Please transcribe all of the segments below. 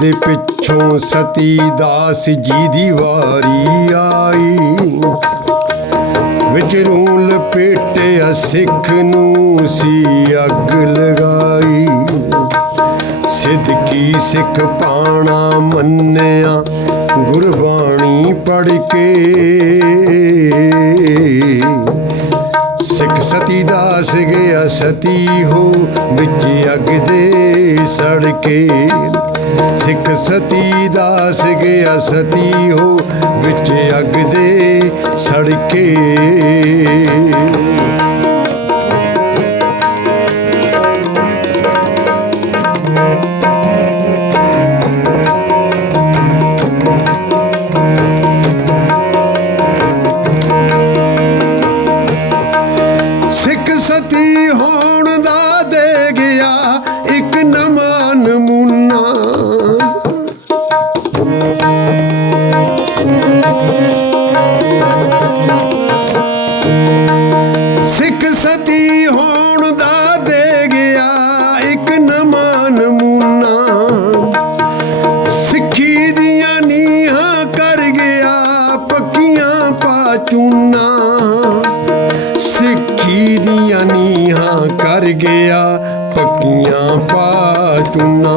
ਦੇ ਪਿੱਛੋਂ ਸਤੀ ਦਾਸ ਜੀ ਦੀ ਵਾਰੀ ਆਈ। ਵਿੱਚ ਰੂਲ ਲਪੇਟਿਆ ਸਿੱਖ ਨੂੰ ਸੀ ਅੱਗ ਲਗਾਈ। ਸਿੱਧਕੀ ਸਿੱਖ ਪਾਣਾ ਮੰਨਿਆ ਗੁਰਬਾਣੀ ਪੜ ਕੇ। ਸਿੱਖ ਸਤੀ ਦਾਸ ਗਿਆ ਸਤੀ ਹੋ, ਵਿੱਚ ਅੱਗ ਦੇ ਸੜ ਕੇ ਸਿੱਖ ਸਤੀ ਦਾਸ ਗਿਆ ਸਤੀ ਹੋ, ਵਿੱਚ ਅੱਗ ਦੇ ਸੜ ਕੇ ਚੂਨਾ ਸਿੱਖੀ ਦੀਆਂ ਨੀਹਾਂ ਕਰ ਗਿਆ ਪੱਕੀਆਂ ਪਾ ਚੂਨਾ।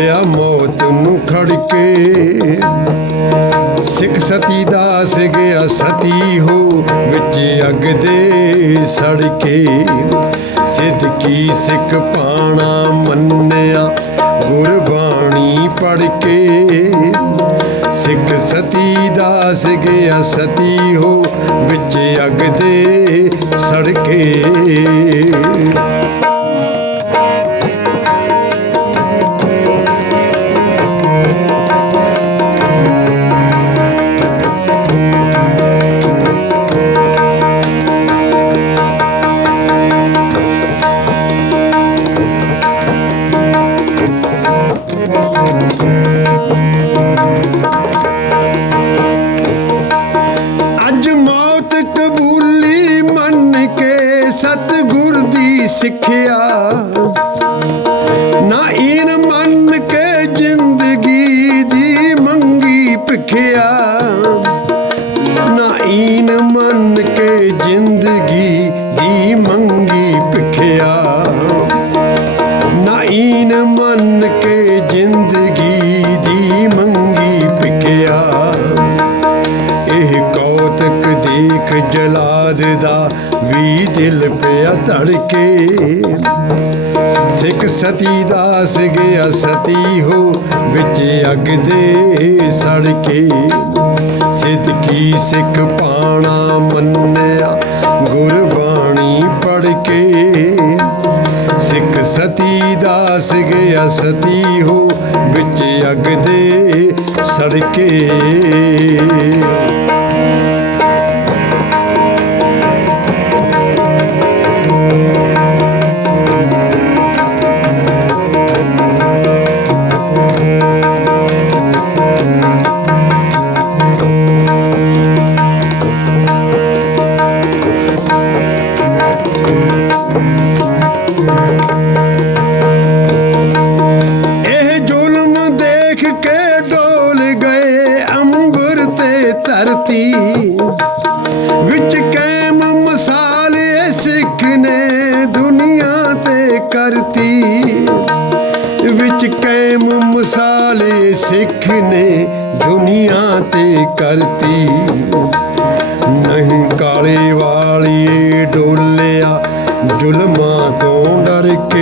ਪਿਆ ਮੌਤ ਨੂੰ ਖੜ ਕੇ ਸਿੱਖ ਸਤੀ ਦਾਸ ਗਿਆ, ਸਤੀ ਹੋ ਵਿੱਚ ਅੱਗ ਦੇ ਸੜ ਕੇ ਸਿੱਧਕੀ ਸਿੱਖ ਪਾਣਾ ਮੰਨਿਆ, ਗੁਰਬਾਣੀ ਪੜ ਕੇ ਸਿੱਖ ਸਤੀ ਦਾਸ ਗਿਆ, ਸਤੀ ਹੋ ਵਿੱਚ ਅੱਗ ਦੇ ਸੜ ਕੇ ਦੀ ਨਾ ਇਨ ਮੰਨ ਕੇ ਜ਼ਿੰਦਗੀ ਦੀ ਮੰਗੀ ਭਿਖਿਆ। ਨਾ ਇਨ ਮੰਨ ਕੇ ਜ਼ਿੰਦਗੀ ਦੀ ਮੰਗੀ ਭਿਖਿਆ। ਨਾ ਇਹਨ ਮੰਨ ਕੇ ਜ਼ਿੰਦਗੀ ਦੀ ਮੰਗੀ ਭਿਖਿਆ। ਇਹ ਕੌਤਕ ਦੇਖ ਜਲਾਦ ਦਾ ਵੀ ਦਿਲ ਪਿਆ ਧੜਕੇ ਸਿੱਖ ਸਤੀ ਦਾਸ ਗਿਆ ਸਤੀ ਹੋ, ਵਿੱਚ ਅੱਗ ਦੇ ਸੜ ਸਿੱਧਕੀ ਸਿੱਖ ਪਾਣਾ ਮੰਨਿਆ, ਗੁਰਬਾਣੀ ਪੜ ਕੇ। ਸਿੱਖ ਸਤੀ ਦਾਸ ਗਿਆ ਸਤੀ ਹੋ, ਵਿੱਚ ਅੱਗ ਦੇ ਸੜ ਧਰਤੀ ਵਿੱਚ ਕੈਮ ਮਸਾਲੇ ਸਿੱਖ ਨੇ ਦੁਨੀਆ ਤੇ ਕਰਤੀ। ਵਿੱਚ ਕਾਇਮ ਮਸਾਲੇ ਸਿੱਖ ਨੇ ਦੁਨੀਆ ਤੇ ਕਰਤੀ। ਨਹੀਂ ਕਾਲੇ ਵਾਲੀਏ ਡੋਲਿਆ, ਜ਼ੁਲਮਾਂ ਤੋਂ ਡਰ ਕੇ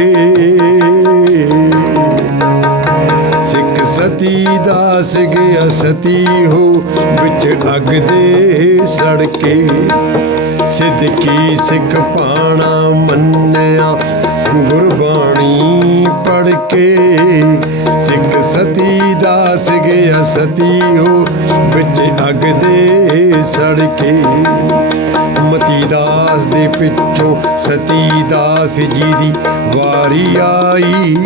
ਸਤੀ ਹੋ, ਵਿੱਚ ਅੱਗ ਦੇ ਸੜਕੇ। ਸਿੱਧਕੀ ਸਿੱਖ ਪਾਣਾ ਮੰਨਿਆ, ਗੁਰਬਾਣੀ ਪੜ ਕੇ। ਸਿੱਖ ਸਤੀ ਦਾਸ ਗਿਆ, ਸਤੀ ਹੋ, ਵਿੱਚ ਅੱਗ ਦੇ ਸੜ ਮਤੀ ਦਾਸ ਦੇ ਪਿੱਛੋਂ ਸਤੀ ਦਾਸ ਜੀ ਦੀ ਵਾਰੀ ਆਈ।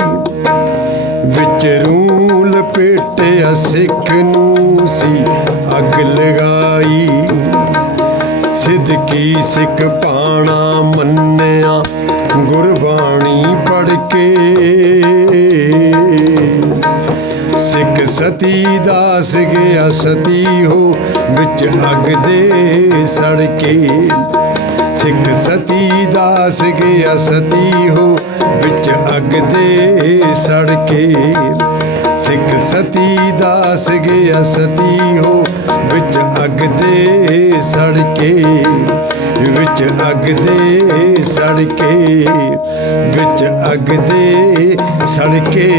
ਕੀ ਸਿੱਖ ਪਾਣਾ ਮੰਨਿਆ? ਗੁਰਬਾਣੀ ਪੜ ਕੇ। ਸਿੱਖ ਸਤੀ ਦਾਸ ਗਿਆ, ਸਤੀ ਹੋ ਵਿੱਚ ਅੱਗ ਦੇ ਸੜ ਕੇ ਸਿੱਖ ਸਤੀ ਦਾਸ ਗਿਆ, ਸਤੀ ਹੋ ਵਿੱਚ ਅੱਗ ਦੇ ਸੜ ਕੇ ਸਿੱਖ ਸਤੀ ਦਾਸ ਗਿਆ ਸਤੀ ਹੋ, ਵਿੱਚ ਅੱਗ ਦੇ ਸੜ ਕੇ ਵਿੱਚ ਅੱਗ ਦੇ ਸੜ ਕੇ ਵਿੱਚ ਅੱਗ ਦੇ ਸੜ ਕੇ